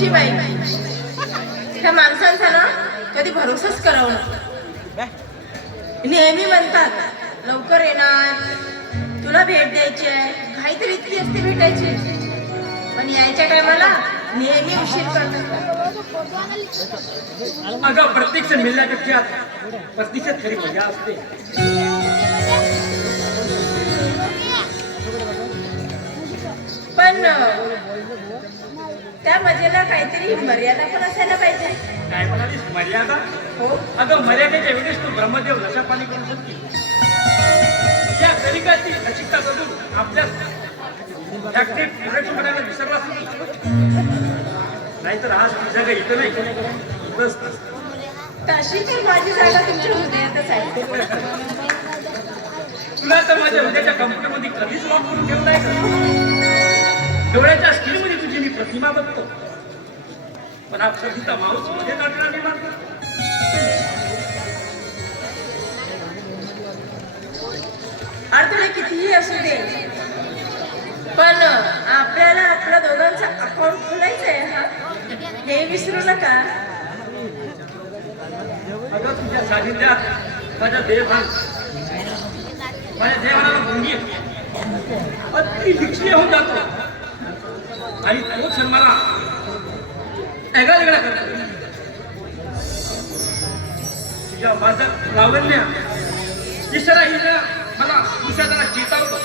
शी बाई, त्या माणसांचा ना कधी भरोसाच करावा नको. नेहमी म्हणतात लवकर येणार, तुला भेट द्यायची आहे, काहीतरी इतकी असते भेटायची, पण यायच्या टायमाला नेहमी उशीर करतात. अगं प्रत्यक्ष मिळण्यापेक्षा प्रतिशत खरी मजा असते. पण त्या मजेला काहीतरी मर्यादा पण असायला पाहिजे. काय म्हणालीस मर्यादा? हो, अगं मर्यादेच्या वेळेस तू ब्रह्मदेव नशा पाणी करू शकते. या कलिकाची लसिकता करून आपल्या बनायला विसरलाच नाही, तर आज ती जागा इथं नाही, इथंच. तशी तर माझी जागा तुमच्या हृदयातच आहे. तुला तर माझ्या हृदयाच्या कम्प्युटरमध्ये कधीच लॉक करून ठेवलाय का? डोळ्याच्या स्क्रीनमध्ये तुझी मी प्रतिमा बघतो, पण आज कधीचा माणूस मध्ये काढणार नाही मारतो. अडथळे कितीही असू दे, पण आपल्याला आपल्या दोघांचं अकाउंट खोलायचं आहे, हा हे विसरू नका. अगं तुझ्या सानिध्यात माझ्या देवान माझ्या देवाला भंगी अति निक्षय होऊन जातो, आणि तो क्षण मला वेगळा वेगळा करतो. तुझ्या माझं लावण्य तिसरा हिला मला दुसऱ्याला चेतावतो,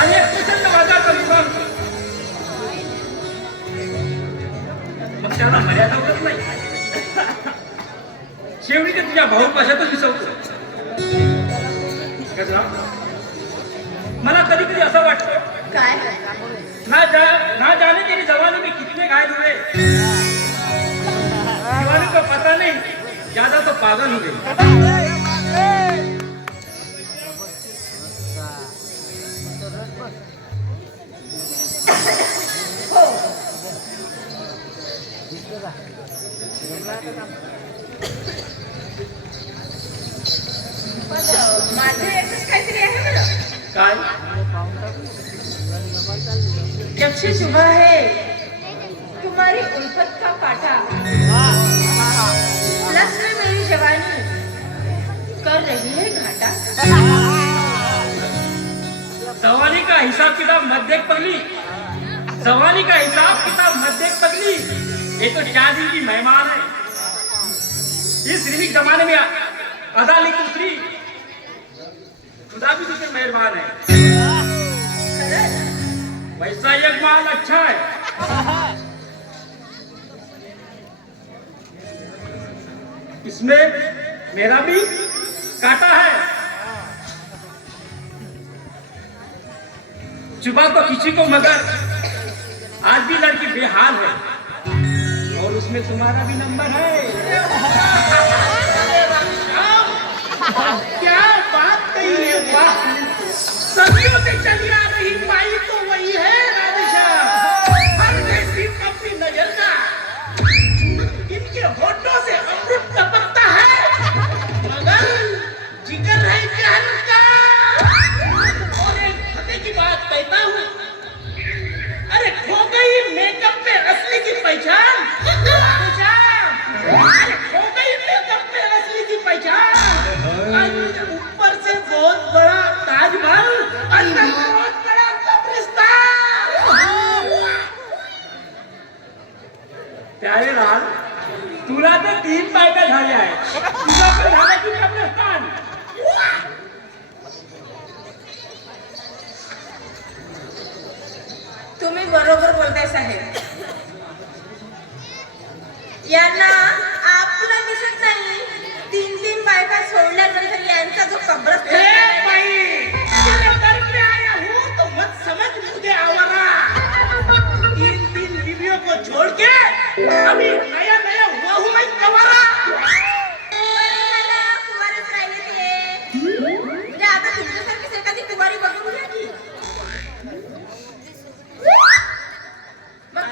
आणि एक प्रचंड वादाचा विभाग, मग त्याला मर्यादा होत नाही. शेवटी ते तुझ्या भाऊ पाशातच विसरतो. मला कधी कधी असं वाटतं, काय ना जाने तेरी जवानी में कितने घायल हुए, दीवाने को पता नहीं, ज्यादा तो पागल हो गए. हो, माझं एकच काहीतरी आहे बरं. काय? जब से सुबह है तुम्हारी उल्फत का काटा, प्लस में मेरी जवानी कर रही है घाटा. जवानी का हिसाब किताब मत देख पगली, जवानी का हिसाब किताब मत देख पगली, ये तो 4 दिन की मेहमान है. इस रिमिक जमाने में अदा लिख उतरी, खुदा भी तुझे मेहरबान है. वैसा एक माल अच्छा है. इसमें मेरा भी काटा है. चुबा तो किसी को, मगर आज भी लड़की बेहाल है, और उसमें तुम्हारा भी नंबर है. क्या बात कही है, वाह. सदियों से चली आ रही पाई तो वही है राधेश्याम. हर जैसी अपनी नजर का इनके होठों से अमृत टपकता है, मगर जिगर है जहर का. और एक फतेह की बात कहता हूँ, अरे खो गई मेकअप में असली की पहचान राधेश्याम, अरे खो गई मेकअप में असली की पहचान. ऊपर से बहुत बड़ा ताजमहल, अंदर बहुत बड़ा कब्रिस्तान. त्यावेळेला तुला तर 3 बायका झाल्या आहेत, तुझा पण झाला की कब्रिस्तान. तुम्ही बरोबर बोलताय साहेब. यांना आपलं दिसत नाही, 3 बायका सोडल्यानंतर यांचा जो कब्रस्तान ए भाई, तेरे दर पे आया हूँ तो मत समझ मुझे आवारा. 3 बीवियों को छोड़ के अभी नया नया हुआ हूँ मैं कवारा. कुवारीच राहिली ते. म्हणजे आता तुमच्यासारखीच एखादी कुवारी बघून घ्या की. मग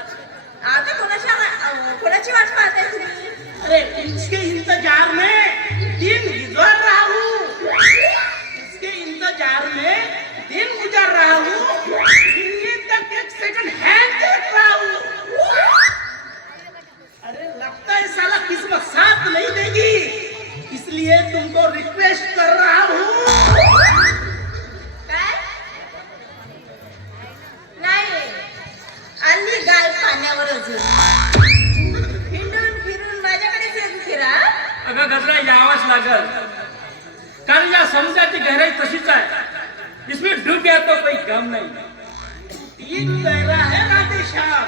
आता कोणाची वाट पाहताय तुम्ही? अरे इसके इंतजार में दिन गुजर रहा हूँ, इसके इंतजार गम नहीं। ठीक कह रहा है राधे श्याम,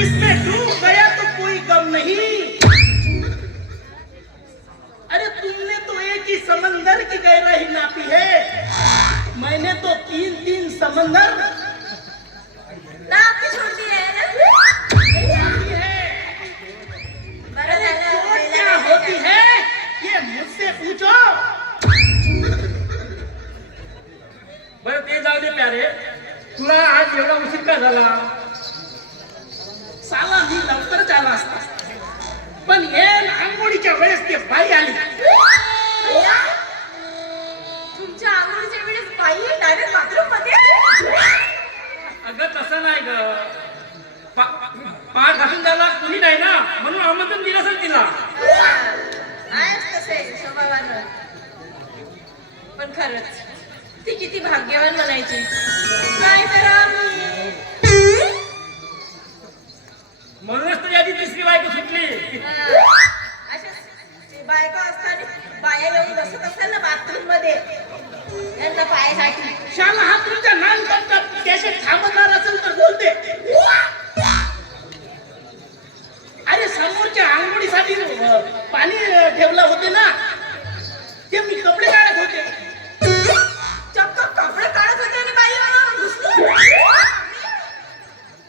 इसमें डूब गया तो कोई गम नहीं। अरे तुमने तो एक ही समंदर की गहराई नापी है, मैंने तो 3-3 समंदर नाप की छोटी है ना। नापी है। बरं अरे झालं, चोट पहिला क्या नाही होती जायचं. है ये मुझसे पूछो। बरं ते जाऊ दे प्यारे, तुला आज एवढा उशीर का झाला? साला मी लवकर आला असता, पण हे आंघोळीच्या वेळेस ते बाई आली. भैया, तुमच्या आंघोळीच्या वेळेस बाई डायरेक्ट बाथरूम मध्ये. अगं तसं नाही ग, पाठ घासून द्यायला कुणी नाही ना, म्हणून आमंत्रण दिलं असेल तिला. आहेच तसे स्वभावानं. पण खरंच ती किती भाग्यवान म्हणायची. काय करा मी. म्हणूनच तुझी आधी तिसरी बायको सुटली. अशाच बायका असताना बाया येऊन बसत असतात ना बाथरूम मध्ये त्यांच्या पायासाठी. शाला हा तुमच्या नान करतात त्याचे थांबणार असेल तर बोलते. अरे समोरच्या आंघोळीसाठी पाणी ठेवलं होते ना, ते मी कपडे काढत होते. चक्क कपडे काढत होते आणि बाई मला घुसली.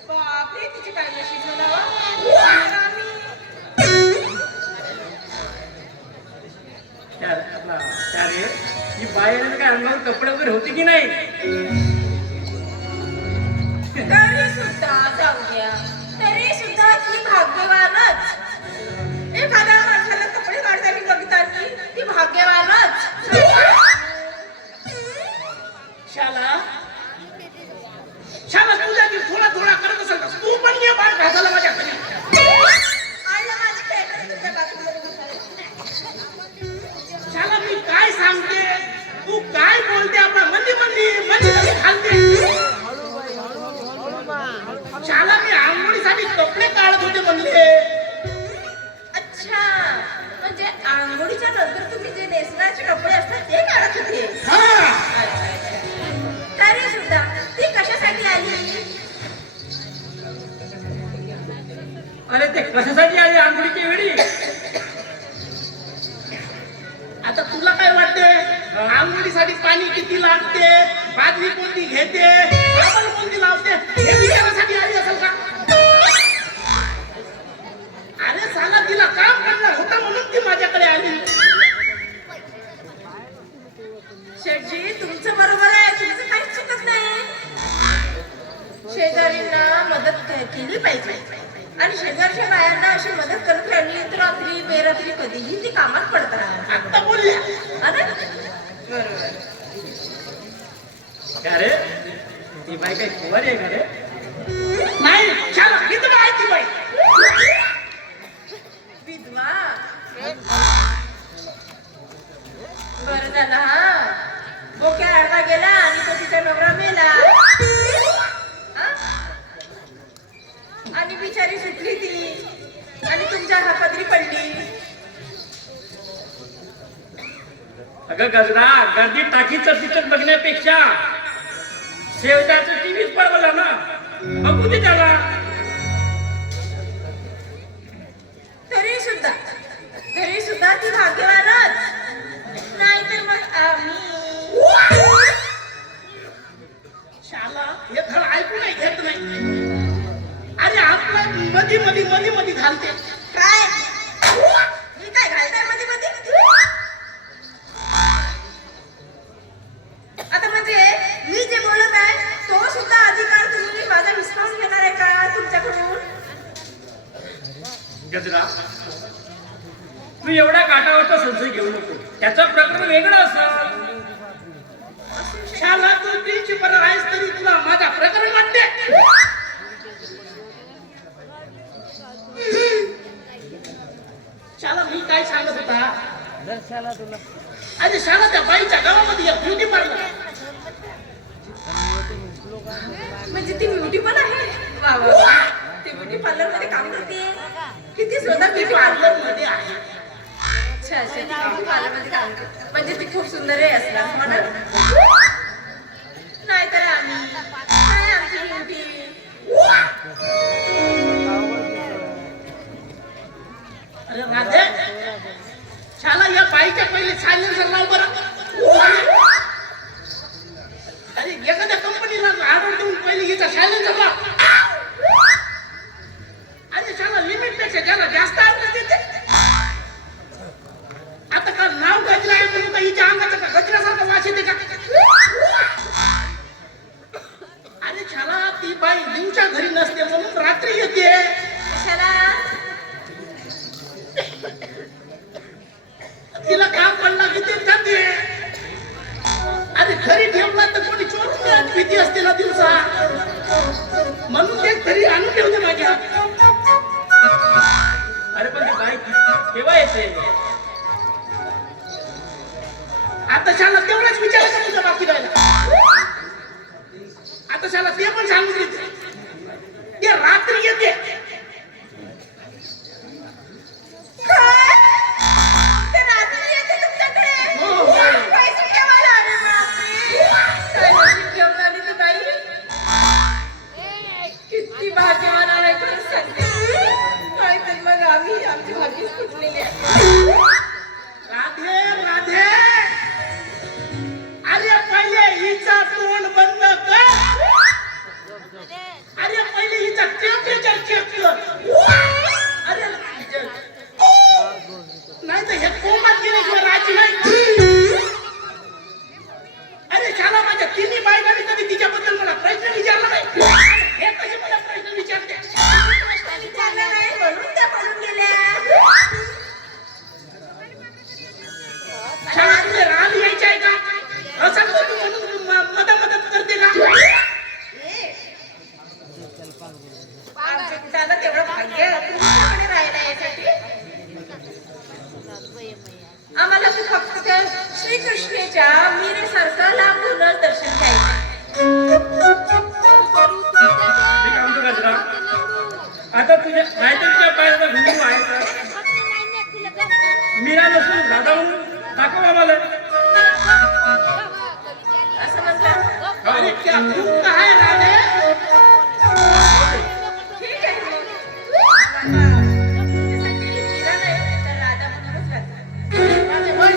बापरे, तिची काय नशीब म्हणावं. अरे ही बाहेर काय अंगावर कपडे वगैरे होते की नाही? तरी सुद्धा जाऊ द्या, तरी सुद्धा ती भाग्यवानच. एखाद्या माणसाला कपडे काढताना बघताना ती भाग्यवानच. शाला शाला तुझ्या ती थोडा थोडा करत असेल तर तू पण ये बाळ घासायला माझ्या घरी. आईला माझी खेळकर तुमच्या बाथरूममध्ये बसायला. शाला मी काय सांगते, तू काय बोलते, आपला मंदी मंदी मंदी मंदी घालते. शाला मी आंघोळीसाठी कपडे काढत होते म्हणले. अच्छा, म्हणजे आंघोळीच्या नंतर तुम्ही जे नेसण्याचे कपडे असतात ते काढत होते. हा अच्छा, अच्छा. तरी सुद्धा ती कशासाठी आली. अरे ते कशासाठी आले आंघोळीच्या वेळी? आता तुला काय वाटते, आंघोळीसाठी पाणी किती लागते, बादली कोणती घेते, साबण कोणती लावते, हे विचारासाठी आली असेल का? अरे साला तिला काम करणार होता म्हणून ती माझ्याकडे आली. शेठजी, तुमचं बरोबर आहे, तुमचं काहीच चुकत नाही. शेजारींना मदत केली पाहिजे आणि शेजारच्या बायांना अशी मदत करत राहिली तर रात्री बेरात्री कधीही ती कामात पडतात. आता बोलल्या. अरे बरोबर. अरे ती बाई काही कुवारी आहे का रे? नाही शाला किती आहे ती बाई. विधवा. बरं झालं हा, बोक्या अडवा गेला आणि तो तिचा नवरा मेला. हा? आणि बिचारी सुटली ती आणि तुमच्या हातातरी पडली. अगं गजरा, गर्दी टाकीचं पिक्चर बघण्यापेक्षा शेवटाचं टीव्हीच पडवला ना, बघू दे त्याला. तरी सुद्धा ती भाग्यवानच. नाहीतर मग आम्ही. शाला हे धड ऐकू नाही घेत नाही. अरे आपला मधी मधी मधी मधी घालते. काय मी काय घालताय मध्ये मध्ये. आता म्हणजे मी जे बोलत आहे तो सुद्धा अधिकार तुम्ही माझा विश्वास घेणार आहे का तुमच्याकडून. गजरा, तू एवढ्या काटावरचा संशय घेऊ नको, त्याचं प्रकरण वेगळं असं. शाला तू प्रिन्सिपल आहेस तरी तुला माझा प्रकरण वाटते. शाला मी काय सांगत होता, अरे शाला त्या बाईच्या गावामध्ये एक ब्युटी पार्लर. म्हणजे ती ब्युटी पण आहे. वा वा वा. ती ब्युटी पार्लर मध्ये काम करते. किती स्वतः ब्युटी पार्लर. पार्लर मध्ये आहे. अच्छा अच्छा, ती ब्युटी पार्लर मध्ये काम करते म्हणजे ती खूप सुंदर आहे असणार हो ना. नाहीतर आम्ही एखाद्या कंपनीला ऑर्डर देऊन पहिले हिचा सायलेन्सर लाव. अरे शाला लिमिट पेक्षा ज्याला जास्त ऑर्डर देते. आता का नाव गजरा आहे म्हणून का हिच्या अंगाचा का गजरासारखा वास येते का? अरे शाला ती बाई दिवसा घरी नसते म्हणून रात्री येते. कशाला? तिला काम पडला की ते जाते. अरे घरी ठेवला तर कोणी चोरून द्यायची भीती असते ना दिवसा, म्हणून ते घरी आणून ठेवते माझ्या. अरे पण ती बाई केव्हा येते? आता शाला तेवढंच विचारायचं तुझ्या बाकी राहिला. आता शाला ते पण सांगून देते ते रात्री येते. काय? ते रात्री येते तुमच्याकडे? हो, हो. पैसे ठेवायला आले बापरे. काय नशीब घेऊन आली ती बाई. किती भाग्यवान आहे खरंच सांगते. काय तर मग आम्ही आमची भाग्यच फुटलेली आहे. राधे राधे, अरे पहिले हिचा तोंड बंद कर. अरे पहिले हिचा टेम्परेचर चेक कर. अरे नाही तर हे कोमात गेल्याशिवाय राहायची नाही. अरे शाला माझ्या तिन्ही बायकांनी कधी तिच्याबद्दल मला प्रश्न विचारला नाही. हे कशी मला प्रश्न विचारते? प्रश्न विचारला नाही म्हणून त्या पळून गेल्या. शाला तुझे राग यायचे आहे का? असं तू म्हणून मदत करते का? आमच्या पिताला तेवढं भाग्य तुमच्याकडे राहिलं यासाठी. आम्हाला तू फक्त त्या श्रीकृष्णाच्या मीरेसारखं लांबूनच दर्शन घ्यायचं. मी काय म्हणतो गजरा, आता तुझ्या नाहीतरीच्या पायाचा घुंगरू आहे का? मीरा नसून राधा म्हणून दाखव आम्हाला. असं म्हणतात. अरे क्या तू काय राधे? ठीक आहे मग. तुमच्यासाठी मीरा नाही तर राधा म्हणूनच करतात. राधे बाई.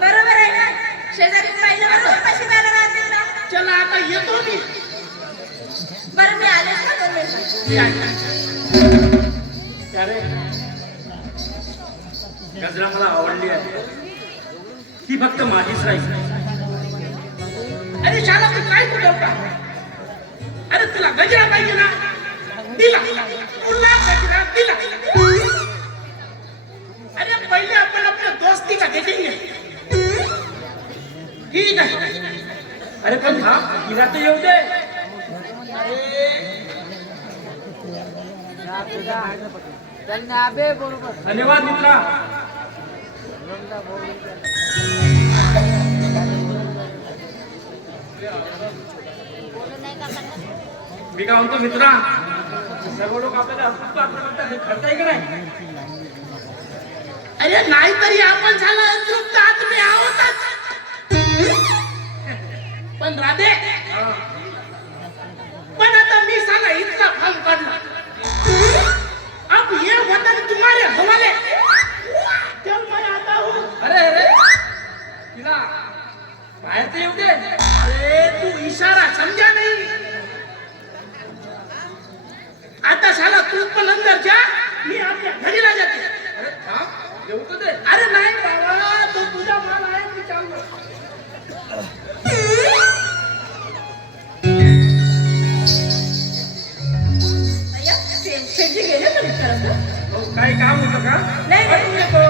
बरोबर आहे ना, शेजारी पाहिलं बरोबर पैसे द्यायला राहते ना. चला आता येतो मी. बरं मी आलेच ना 2 मिनिटं. अरे गजरा मला आवडली आहे, ती फक्त माझीच राहील. अरे शाला तू काय कुठवता? अरे तुला गजरा पाहिजे ना, दिला. पुन्हा गजरा दिला. अरे पहिले आपण आपल्या दोस्तीला देखेंगे. ठीक आहे. अरे पण हा तिला तर येऊ दे. धन्यवाद मित्रा. मी काय म्हणतो मित्रा, सर्व लोक आपल्याला खर्च आहे का नाही? अरे नाही तरी आपण झाला तृप्त आत्मे आहोतच. पण राधे, पण आता मी साला इतका फल काढला. अब ये वतन तुम्हारे हवाले. चल मैं आता हूँ. अरे अरे तिला बाहेर तर येऊ दे. अरे तू इशारा समझा नहीं. आता साला तू पण अंदर जा, मी आपल्या घरीला जाते. अरे थांब, येऊ तर दे. अरे नाही बाबा, तो तुझा माल आहे, मी चाललो. अय्या, शेटजी गेले तर करत. काही काम होतं का? नाही, नाही. अजून येतो.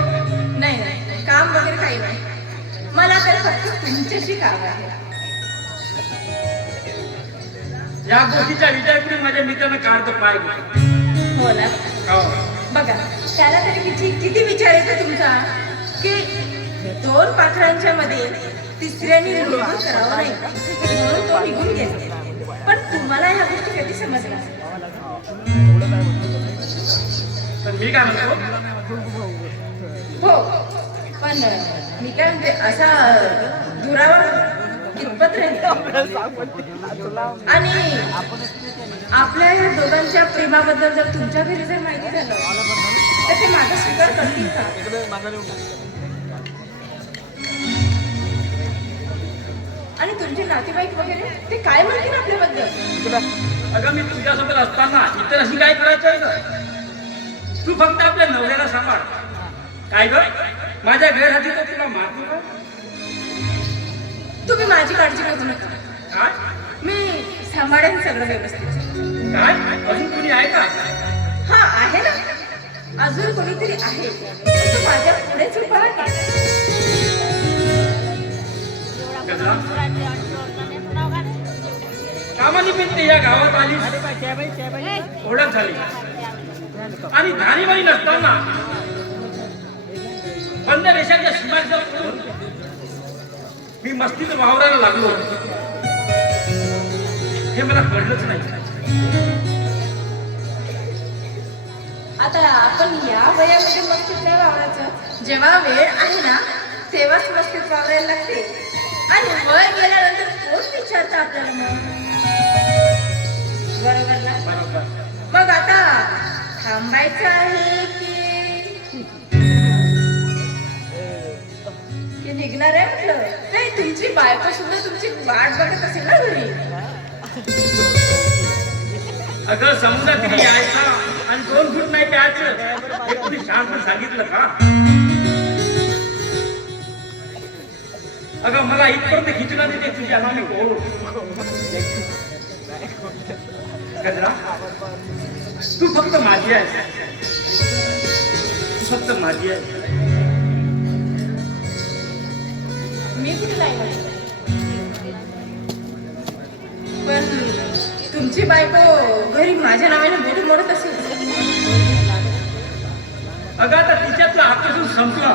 नाही नाही काम वगैरे काही नाही. मला तर फक्त तुमच्याशी काम आहे. या गोष्टीचा विचार करून माझ्या मित्रानं कार पाय घेतला. हो ना. हो. बघा त्याला तरी किती विचार येतो तुमचा की 2 पाखरांच्या मध्ये तिसऱ्याने निर्माण करावं नाही म्हणून तो निघून गेला. पण तुम्हाला ह्या गोष्टी कधी समजल्या? तर मी काय म्हणतो, हो पण मी काय म्हणते असा दुरावा कितपत राहील आणि आपल्या या दोघांच्या प्रेमाबद्दल जर तुमच्या घरी जर माहिती झालं तर ते माझा स्वीकार करतील का? आणि तुमचे नातेवाईक वगैरे ते काय म्हणतील आपल्याबद्दल? अगं मी तुझ्यासोबत असताना इतर अशी काय करायचं आहे का? तू फक्त आपल्या नवऱ्याला सांभाळ. काय ग माझ्या गैरहाती तर तुला मारतो का? तुम्ही माझी काळजी करू नका. काय मी सांभाळेन सगळं व्यवस्थित. काय अजून कोणी आहे का? हा आहे ना, अजून कोणीतरी आहे पण तो माझ्या पुढेच उभा आहे. गजरा, कामानिमित्त या गावात आली, ओळख झाली आणि धारीवारी नसताना बंद रेषाच्या सीमांच्या पुढून मी मस्तीत वावरायला लागलो हे मला कळलंच नाही. आता आपण या वयामध्ये मस्तीत नाही वावरायचं. जेव्हा वेळ आहे ना तेव्हाच मस्तीत वावरायला लागते आणि वय गेल्यानंतर कोण विचारतं आपल्याला मग? बरोबर ना? बरोबर. मग आता थांबायचं आहे की निघणार आहे म्हटलं? नाही तुमची बायको सुद्धा तुमची वाट बघत असेल ना घरी. अगं समुद्रात किती यायचा आणि 2 फूट नाही प्यायचं हे तुम्ही शांत सांगितलं का? अगं मला इथपर्यंत खिचला देते तुझी अनामी ओढ. गजरा तू फक्त माझी आहे, तू फक्त माझी आहे. मी कुठे नाही म्हणत. पण तुमची बायको घरी माझ्या नावाने बोट मोडत असेल. अगं आता तिच्यातलं आकर्षण संपलं.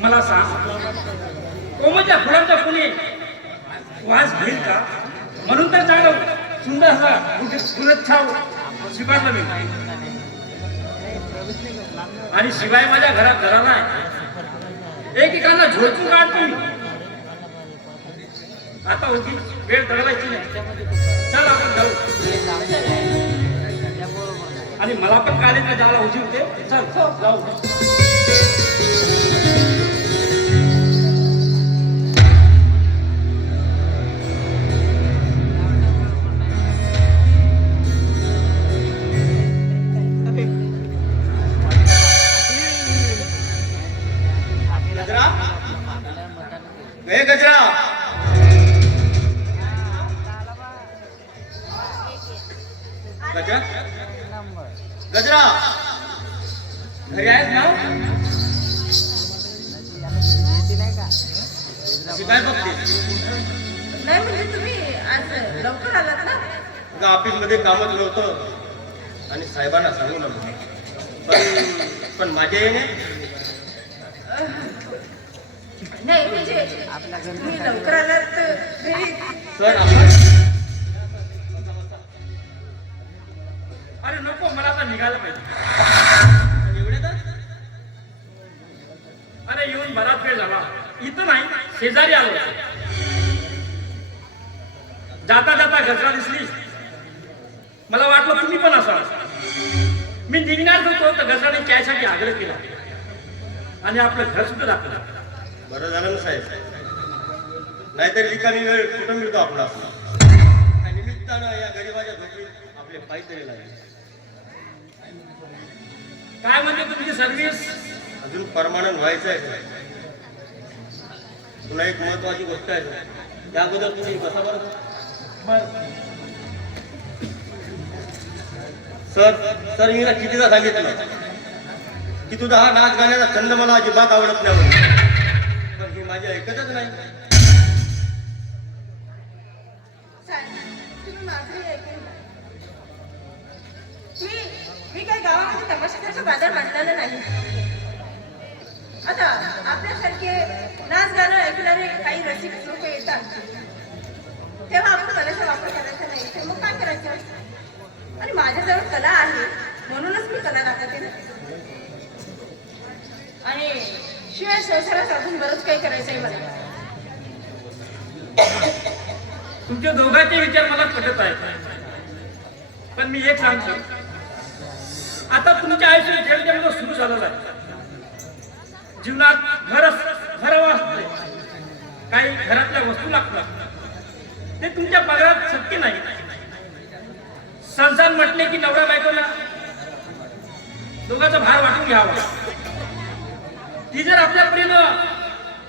मला सांग कोमलच्या फुलांचा कोणी वास घेईल का? म्हणून तर चांगलं सुंदर असा कुठे सुरत छाव शिवायला मी आणि शिवाय माझ्या घरात घराला आहे एकेकांना झोचून काढतो मी. आता होती वेळ दडवायची नाही. चल आपण जाऊ. आणि मला पण कॉलेजला जायला उशीर होते. चल जाऊ. गजरा गजरा गजरा गजरा घरी आहेस ना? अशी काय बघते? नाही म्हणजे तुम्ही आज लवकर आलात ना? ऑफिस मध्ये कामच नव्हतं आणि साहेबांना सांगू नको पण माझ्या येणे नाही म्हणजे तुम्ही लवकर आलात तर घरी. सर आपण अरे नको मला आता निघायला पाहिजे. एवढ्यातच अरे येऊन बराच वेळ झाला. इथं नाही शेजारी आलो. जाता जाता गजरा दिसली. मला वाटलं तुम्ही पण असाल. मी निघणार होतो तर गजराने चायसाठी आग्रह केला आणि आपलं घर सुद्धा दाखवलं. बरं झालं ना साहेब, नाहीतर रिकामी वेळ कुठं मिळतो आपला. त्या निमित्तानं या गरिबाच्या झोपडीत आपले पाय तरी लागले. काय म्हणजे तुमची सर्व्हिस? अजून परमानंट व्हायचं आहे. पुन्हा एक महत्वाची गोष्ट आहे, त्याबद्दल तुम्ही बसा बरं. सर सर मी कितीदा सांगितलं की तुझा हा नाच गाण्याचा छंद मला अजिबात आवडत नाही पण ही माझी ऐकतच नाही. तुम्ही माझंही ऐकून घ्या. मी काही गावामध्ये तमाशासारखं बाजार मांडलेलं नाही. आता आपल्यासारखे नाच गाणं ऐकणारे काही रसिक लोक येतात तेव्हा आपण कलेचा वापर करायचा नाही तर मग काय करायचं. आणि माझ्याजवळ कला आहे म्हणूनच मी कला दाखवते ना. आणि शिवाय संसारात अजून बरंच काही करायचंय मला. तुमचे दोघांचे विचार मला पटत आहेत पण मी एक सांगतो आता तुमच्या आयुष्यात खेळण्यामध्ये सुरू झालेलं आहे. जीवनात घरावं असते काही घरातल्या वस्तू लागतात ते तुमच्या पगारात शक्य नाही. संसार म्हटले की नवरा बायकोला दोघांचा भार वाटून घ्यावा. ती जर आपल्या परीनं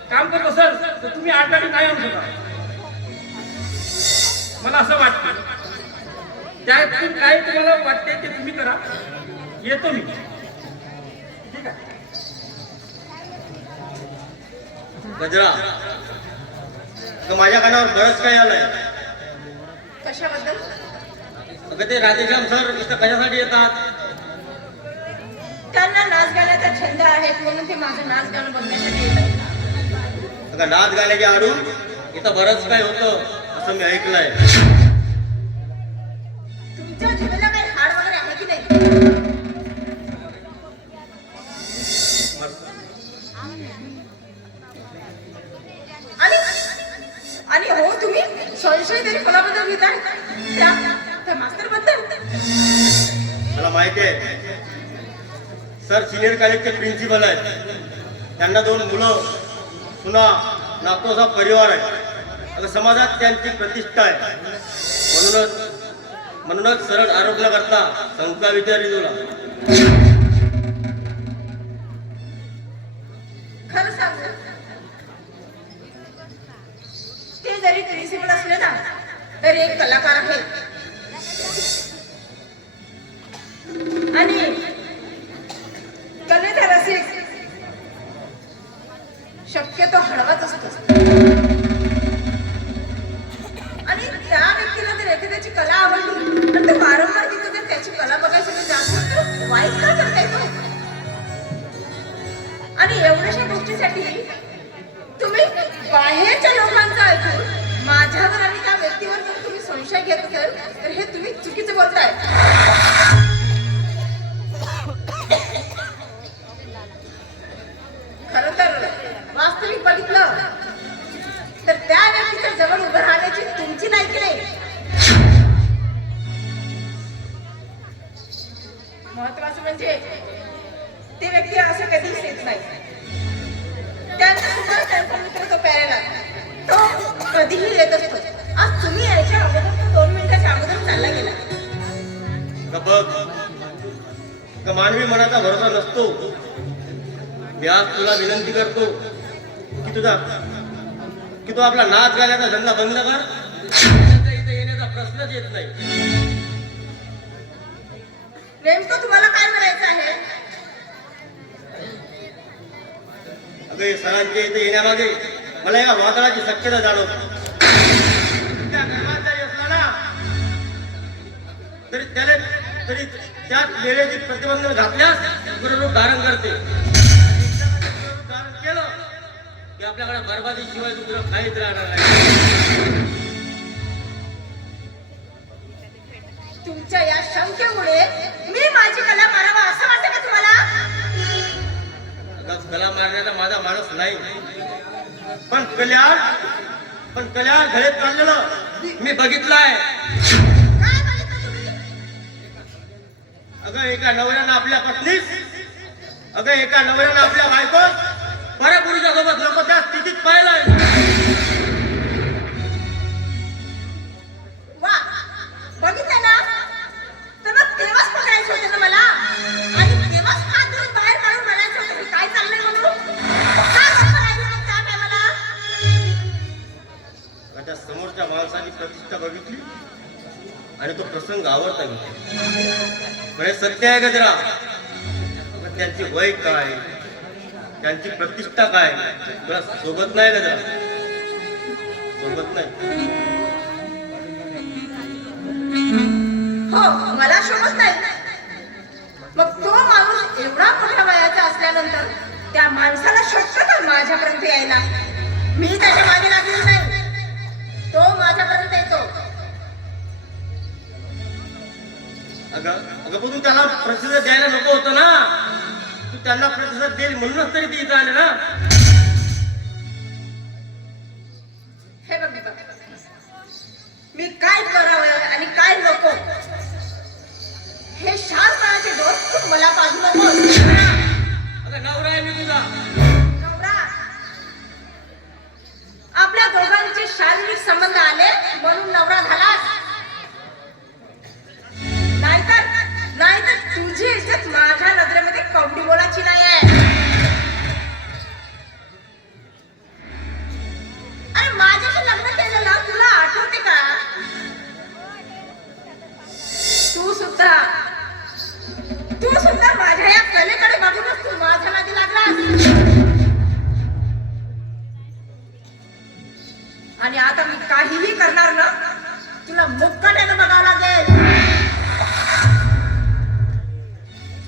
काम करत असेल तर तुम्ही आडकाठी नाही आणू शकता. मला असं वाटतं त्यातून काय तुम्हाला वाटते ते तुम्ही करा. येतो मी. ठीक आहे. गजरा अगं माझ्या कानावर बरंच काही आलंय. कशाबद्दल? अगं ते राधेश्याम सर इथं कशासाठी येतात? त्यांना नाच गाण्याचा छंद आहे म्हणून ते माझं नाच गाणं बघण्यासाठी येतात. अगं नाच गाण्याच्या आडून इथं बरंच काय होतं असं मी ऐकलंय. तुमच्या जीवाला काही हाड वगैरे आहे की नाही? आणि हो तुम्ही संशय तरी कोणाबद्दल घेताय? त्या मास्तर बद्दल? मला माहिती आहे सर सिनियर कॉलेजचे प्रिन्सिपल आहेत. त्यांना 2 मुलं सुना नातू असा परिवार आहे. अगं समाजात त्यांची प्रतिष्ठा आहे म्हणूनच सरळ आरोप न करता शंका विचारली तुला. खरं सांग ते जरी प्रिन्सिपल असले ना तरी एक कलाकार आहे. आणि कलेचा रसिक शक्यतो हळवाच असतो. आणि त्या व्यक्तीला जर एखाद्याची कला आवडली तर ते वारंवार तिथं जर त्याची कला बघायसाठी जास्त तर वाईट का करता येतो. आणि एवढ्याशा गोष्टीसाठी तुम्ही बाहेरच्या लोकांचं ऐकून माझ्यावर आणि त्या व्यक्तीवर जर तुम्ही संशय घेत असाल तर हे तुम्ही चुकीचं बोलताय. खरं तर वास्तविक बघितलं तर त्या व्यक्तीच्या जवळ उभं राहण्याची तुमची लायकी नाही. महत्वाचं म्हणजे ते व्यक्ती असं कधीच येत नाही. त्यांचा मित्र तो प्यारेला तो कधीही येत असतो. आज तुम्ही यायच्या अगोदर तो 2 मिनिटाच्या अगोदर चालला गेला. बघ मानवी मनाचा भरोसा नसतो. मी आज तुला विनंती करतो की तू आपला नाच गाण्याचा धंदा बंद कर. इथे येण्याचा प्रश्नच येत नाही. नेमकं तुम्हाला काय म्हणायचं आहे? अगं सरांच्या इथे येण्यामागे मला एका वादळाची शक्यता जाणवते. त्या घरात जरी असला ना तरी त्यात वेळेची प्रतिबंध घातल्यास गुरुरूप धारण करते. धारण केलं की आपल्याकडे बरबादीशिवाय दुसरं काहीच राहणार नाही. तुमच्या या शंकेमुळे मी माझी कला मारावा असं वाटतं का तुम्हाला? अगं कला मारण्याचा माझा माणूस नाही पण कल्याण घडत चाललेलं मी बघितलंय. काय बघितलं तुम्ही? अगं एका नवऱ्यानं आपल्या पत्नीस एका नवऱ्यानं आपल्या बायकोस परपुरुषासोबत नको त्या स्थितीत पाहिलंय. वा बघितलं ना तर मग तेव्हाच पकडायचं होतं ना मला. आणि तेव्हाच हात धरून बाहेर काढून म्हणायचं होतं की काय चाललंय म्हणून. का गप्प राहिली मग त्या टायमाला? त्या समोरच्या माणसाची प्रतिष्ठा बघितली आणि तो प्रसंग आवडता घेतला. म्हणजे सत्य आहे गजरा. त्यांची वय काय, त्यांची प्रतिष्ठा काय तुला सोबत नाही का जरा? सोबत नाही. हो, मला शोभत नाही. मग तो माणूस एवढा मोठ्या वयाचा असल्यानंतर त्या माणसाला शोभतं का माझ्यापर्यंत यायला? मी त्याच्या मागे लागली नाही, तो माझ्यापर्यंत येतो. अगं अगं पण तू त्याला प्रतिसाद द्यायला नको होतं ना. तू त्यांना प्रतिसाद देईल म्हणूनच तरी ते इथं आले ना. हे बघ दीपक, मी काय करावं आणि काय नको हे शास्त्राचे दोष तू मला पाजू नकोस. अगं नवरा आहे मी तुझा. नवरा, आपल्या दोघांचे शारीरिक संबंध आले म्हणून नवरा झालास. नाहीतर तुझी इज्जत माझ्या नजरेमध्ये कवडी मोलाची नाही आहे. अरे माझ्याशी लग्न केलेलं तुला आठवते का? तू सुद्धा माझ्या या कलेकडे बघूनच तू माझ्या नादी लागलास. आणि आता मी काहीही करणार ना, तुला मुक्काट्यानं बघावं लागेल.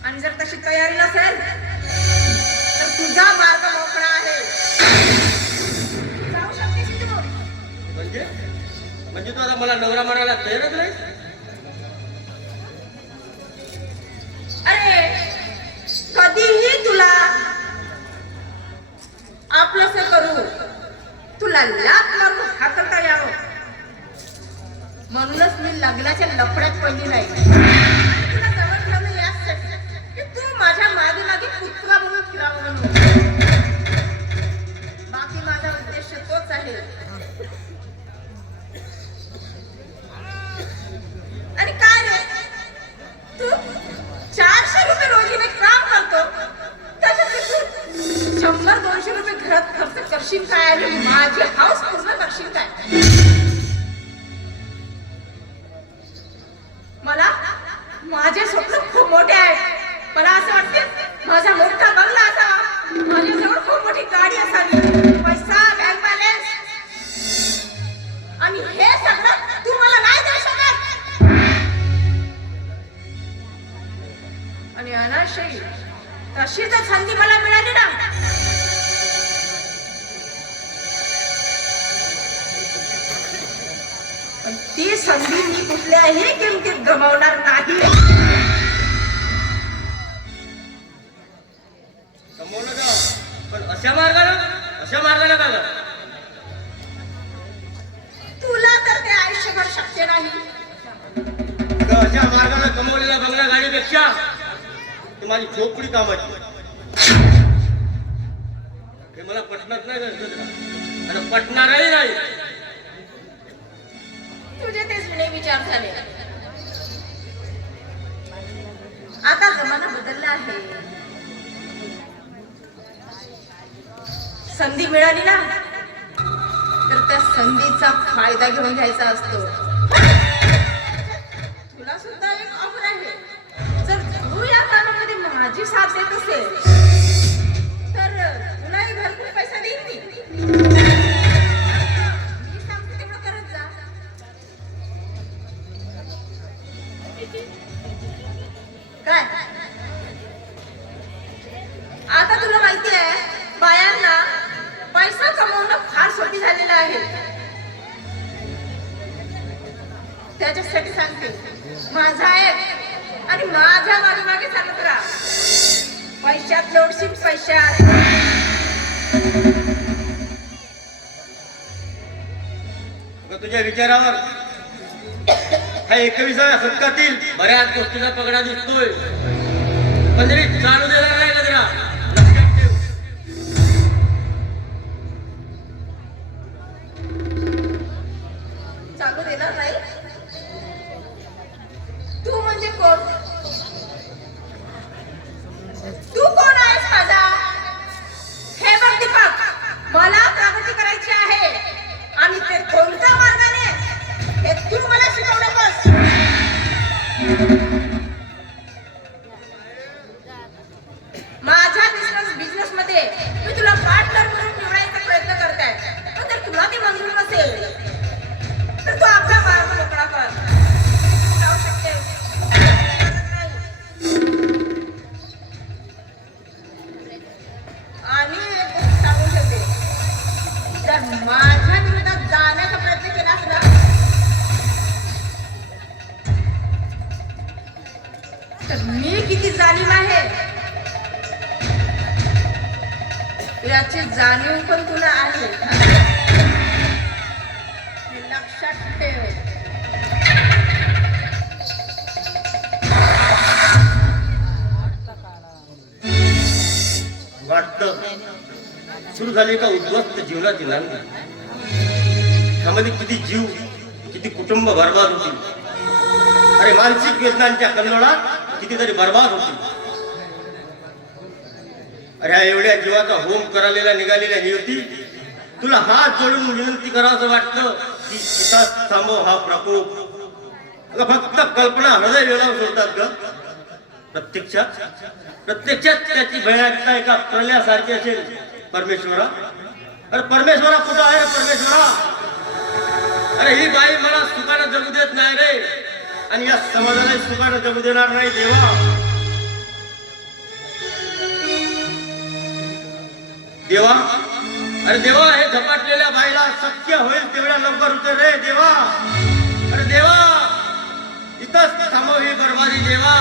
आणि जर तशी तयारी नसेल तर तुझा मार्ग मोकळा आहे. जाऊ शकतेस इथून. म्हणजे तू आता मला नवरा म्हणायला तयारच नाही. अरे कधीही तुला आपलंसं करू, तुला लाथ मारून हाकलता यावं म्हणूनच मी लग्नाच्या लफड्यात पडली नाही. तुला जवळ ठेवलं यासाठी की तू माझ्या मागे मागे कुत्रा म्हणून फिरावं म्हणून. बाकी माझा उद्देश तोच आहे. आणि काय रे, तू 400 रुपये रोजीने काम करतो, त्याच्यात तू 100-200 रुपये घरात खर्च करशील काय आणि माझी हाऊस पूर्ण करशील काय? मला माझे स्वप्न खूप मोठे आहेत. मला असं वाटते माझा मोठा बंगला असावा, माझ्याजवळ खूप मोठी गाडी असावी, पैसा, बँक बॅलन्स. आणि हे सगळं तू मला नाही देऊ शकत. आणि अनाशयी तशी जर संधी मला मिळाली ना, पण ती संधी मी कुठल्याही किमतीत गमावणार नाही. समोरनं जा, पण अशा मार्गाने का गं? तुला तर ते आयुष्यभर शक्य नाही. अगं अशा मार्गाने कमवलेल्या बंगल्या गाडीपेक्षा ती माझी झोपडी कामाची. हे मला पटणार नाही गं, आणि पटणारही नाही. तुझे तेच जुने विचार झाले. आता जमाना बदलला आहे. संधी मिळाली ना तर त्या संधीचा फायदा घेऊन घ्यायचा असतो. तुला सुद्धा एक ऑफर आहे. जर तू या कामामध्ये माझी साथ देत असेल तर तुलाही भरपूर पैसा देईन मी. सांगते तेवढं करत जा. काय आता तुला माहिती आहे, बायांना पैसा कमवणं फार सोपी झालेलं आहे. त्याच्यासाठी सांगते, माझा एक आणि माझ्या मागे मागे चालत राहा. पैशात लोटशील, पैशात. तुझ्या विचारावर हा 21व्या शतकातील बऱ्याच गोष्टीचा पगडा दिसतोय, पण तरी चालू देणार नाही गजरा. लक्षात ठेव. चालू देणार नाही? तू म्हणजे कोण? तू कोण आहेस माझा? हे बघ दीपक, मला प्रगती करायची आहे आणि ते कोणत्या मार्गाने हे तू मला शिकवू नकोस. माझ्या विरोधात जाण्याचा प्रयत्न केलास ना तर मी किती जाणीव आहे याची जाणीव पण तुला आहे हे लक्षात ठेव. वाटतं सुरू झाली का उद्ध्वस्त जीवनाची नांदी. त्यामध्ये किती जीव किती कुटुंब बर्बाद होती. अरे मानसिक वेदनांच्या कल्लोळात कितीतरी बर्बाद होती. अरे ह्या एवढ्या जीवाचा होम करायला निघालेल्या नियती तुला हात जोडून विनंती करावं वाटतं की इथं थांबव हा प्रकोप. अगं फक्त कल्पना हृदय वेळावर सोडतात ग. प्रत्यक्षात त्याची भयानकता एका प्रलयासारखी असेल परमेश्वरा. अरे परमेश्वरा कुठं आहे रे परमेश्वरा. अरे ही बाई मला सुखानं जगू देत नाही रे आणि या समाजाला सुखानं जगू देणार नाही देवा. देवा अरे देवा हे झपाटलेल्या बाईला शक्य होईल तेवढ्या लवकर उतर रे देवा. अरे देवा इथंच थांबव ही बर्बादी देवा.